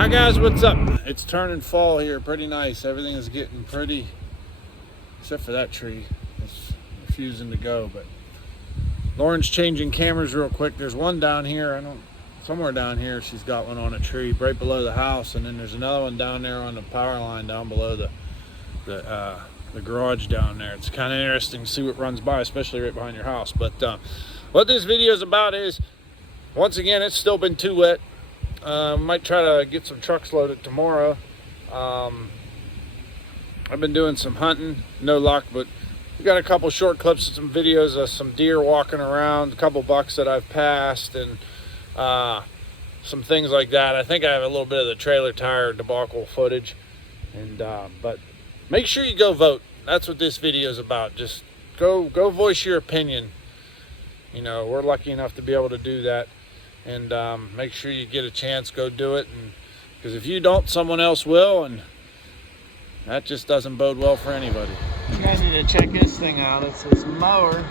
Hi guys, what's up? It's turning fall here, pretty nice. Everything is getting pretty, except for that tree. It's refusing to go. But Lauren's changing cameras real quick. There's one down here. Somewhere down here she's got one on a tree right below the house, and then there's another one down there on the power line down below the garage down there. It's kind of interesting to see what runs by, especially right behind your house. But what this video is about is, once again, it's still been too wet. Might try to get some trucks loaded tomorrow. I've been doing some hunting, no luck, but we got a couple short clips of some videos of some deer walking around, a couple bucks that I've passed, and some things like that. I think I have a little bit of the trailer tire debacle footage, and but make sure you go vote. That's what this video is about. Just go voice your opinion. You know, we're lucky enough to be able to do that. And make sure you get a chance, go do it, and because if you don't, someone else will, and that just doesn't bode well for anybody. You guys need to check this thing out. It's this mower.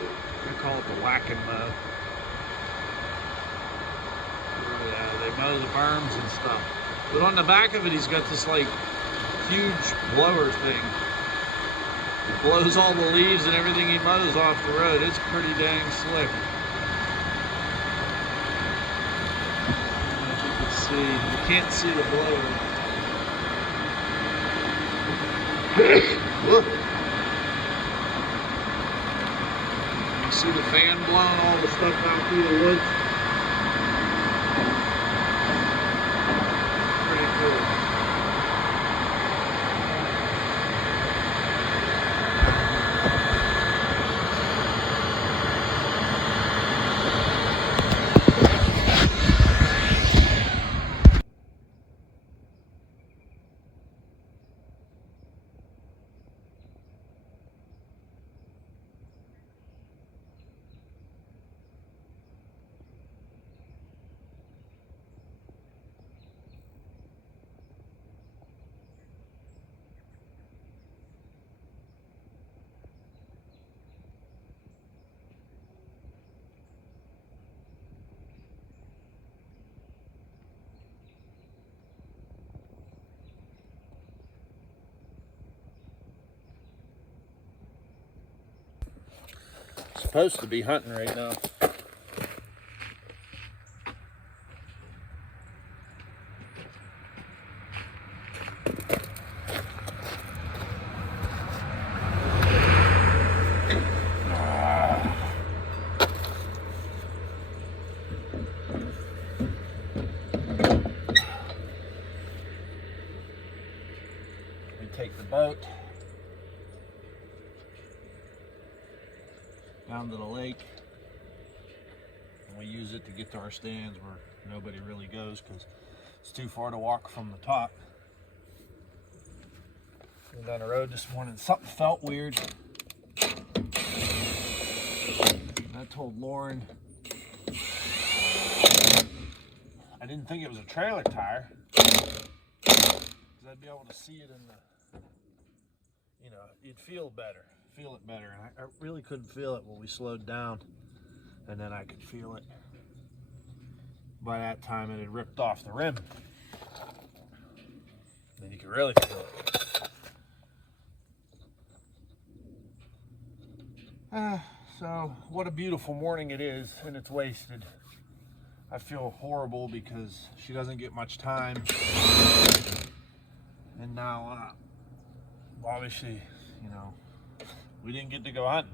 We call it the whack and mow. They mow the berms and stuff. But on the back of it, he's got this like huge blower thing. It blows all the leaves and everything he mows off the road. It's pretty dang slick. You can't see the blower. Look. You see the fan blowing all the stuff out through the woods? Pretty cool. Supposed to be hunting right now. We take the boat down to the lake, and we use it to get to our stands where nobody really goes because it's too far to walk from the top. Went down the road this morning, something felt weird. And I told Lauren I didn't think it was a trailer tire because I'd be able to see it in the, you know, you'd feel it better. And I really couldn't feel it when we slowed down, and then I could feel it. By that time it had ripped off the rim. Then you could really feel it. So what a beautiful morning it is, and it's wasted. I feel horrible because she doesn't get much time, and now obviously, you know, we didn't get to go hunting.